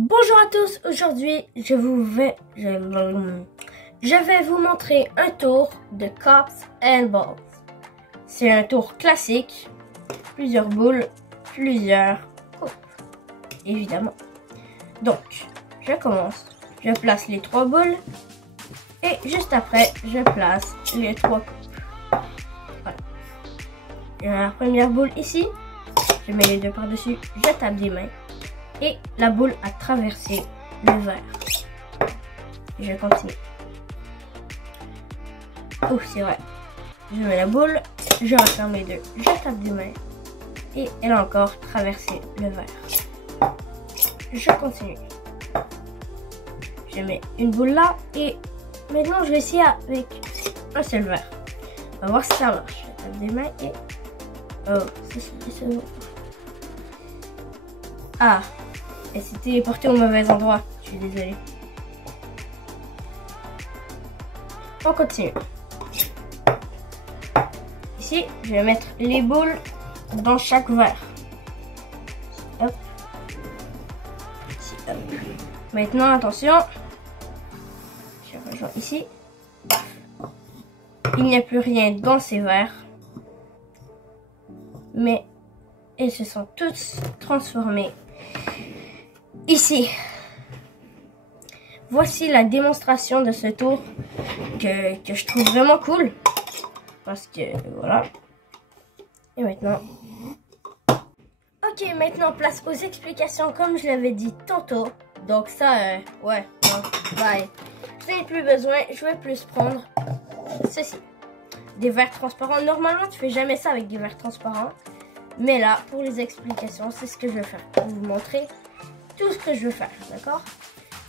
Bonjour à tous, aujourd'hui je vais vous montrer un tour de Cops and Balls. C'est un tour classique, plusieurs boules, plusieurs coupes, évidemment. Donc, je commence, je place les 3 boules et juste après, je place les 3 coupes. Voilà. La première boule ici, je mets les deux par-dessus, je tape des mains. Et la boule a traversé le verre. Je continue. Oh, c'est vrai. Je mets la boule, je referme les deux, je tape des mains. Et elle a encore traversé le verre. Je continue. Je mets une boule là et maintenant je vais essayer avec un seul verre. On va voir si ça marche. Je tape des mains et... Oh, c'est bon. Ah, elle s'est téléportée au mauvais endroit. Je suis désolée. On continue. Ici, je vais mettre les boules dans chaque verre. Hop. Ici, hop. Maintenant, attention. Je rejoins ici. Il n'y a plus rien dans ces verres. Mais elles se sont toutes transformées. Ici, voici la démonstration de ce tour que je trouve vraiment cool. Parce que, voilà. Et maintenant... Ok, maintenant place aux explications comme je l'avais dit tantôt. Donc ça, ouais, bye. Je n'ai plus besoin, je vais plus prendre ceci. Des verres transparents. Normalement, tu fais jamais ça avec des verres transparents. Mais là, pour les explications, c'est ce que je vais faire. Pour vous montrer tout ce que je veux faire, d'accord?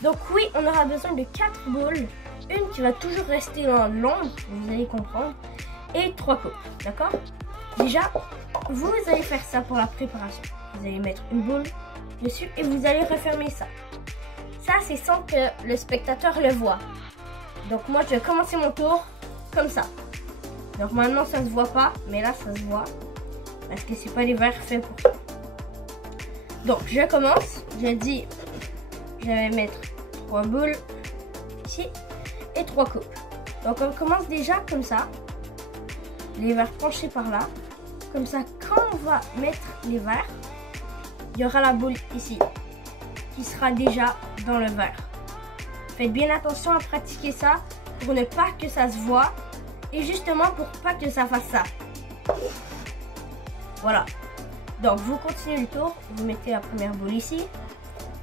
Donc oui, on aura besoin de 4 boules, une qui va toujours rester dans l'ombre, vous allez comprendre, et 3 coupes, d'accord? Déjà, vous allez faire ça pour la préparation. Vous allez mettre une boule dessus et vous allez refermer ça. Ça, c'est sans que le spectateur le voit. Donc moi, je vais commencer mon tour comme ça. Normalement, ça se voit pas, mais là, ça se voit, parce que c'est pas des verres faits pour ça. Donc, je commence. Je dis, je vais mettre 3 boules ici et 3 coupes. Donc, on commence déjà comme ça. Les verres penchés par là. Comme ça, quand on va mettre les verres, il y aura la boule ici qui sera déjà dans le verre. Faites bien attention à pratiquer ça pour ne pas que ça se voit et justement pour pas que ça fasse ça. Voilà. Donc, vous continuez le tour, vous mettez la première boule ici,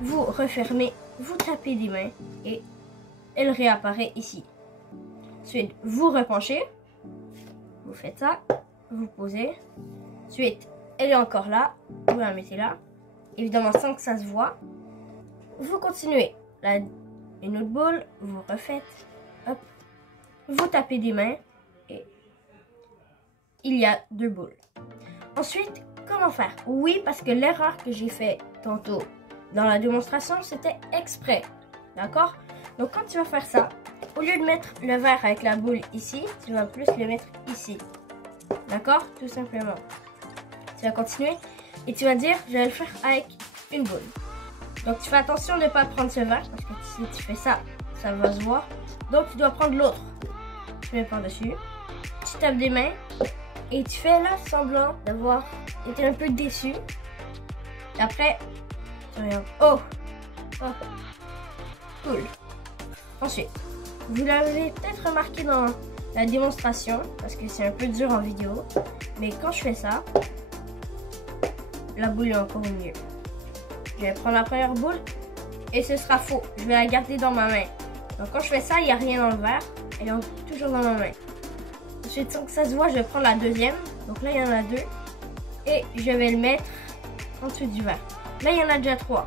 vous refermez, vous tapez des mains et elle réapparaît ici. Ensuite, vous repenchez, vous faites ça, vous posez. Ensuite, elle est encore là, vous la mettez là, évidemment sans que ça se voit. Vous continuez. Là, une autre boule, vous refaites, hop, vous tapez des mains et il y a 2 boules. Ensuite, comment faire? Oui, parce que l'erreur que j'ai fait tantôt dans la démonstration, c'était exprès. D'accord? Donc, quand tu vas faire ça, au lieu de mettre le verre avec la boule ici, tu vas plus le mettre ici. D'accord? Tout simplement. Tu vas continuer et tu vas dire, je vais le faire avec une boule. Donc, tu fais attention de ne pas prendre ce verre parce que si tu fais ça, ça va se voir. Donc, tu dois prendre l'autre. Tu mets par-dessus. Tu tapes des mains. Et tu fais là semblant d'avoir été un peu déçu. Et après, tu regardes. Oh, cool. Ensuite, vous l'avez peut-être remarqué dans la démonstration, parce que c'est un peu dur en vidéo. Mais quand je fais ça, la boule est encore mieux. Je vais prendre la première boule et ce sera faux. Je vais la garder dans ma main. Donc quand je fais ça, il n'y a rien dans le verre. Elle est toujours dans ma main. Ensuite, sans que ça se voit, je vais prendre la deuxième. Donc là, il y en a 2. Et je vais le mettre en dessous du verre. Là, il y en a déjà 3.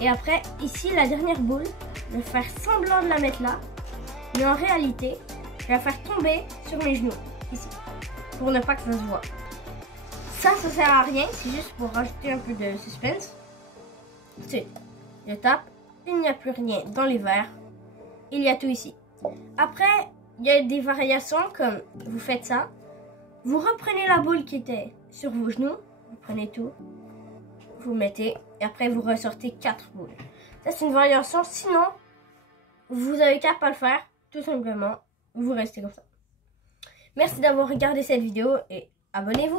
Et après, ici, la dernière boule, je vais faire semblant de la mettre là. Mais en réalité, je vais la faire tomber sur mes genoux. Ici. Pour ne pas que ça se voit. Ça sert à rien. C'est juste pour rajouter un peu de suspense. Ensuite, je tape. Il n'y a plus rien dans les verres. Il y a tout ici. Après... il y a des variations comme vous faites ça, vous reprenez la boule qui était sur vos genoux, vous prenez tout, vous mettez et après vous ressortez 4 boules. Ça, c'est une variation. Sinon, vous avez qu'à pas le faire. Tout simplement, vous restez comme ça. Merci d'avoir regardé cette vidéo et abonnez-vous.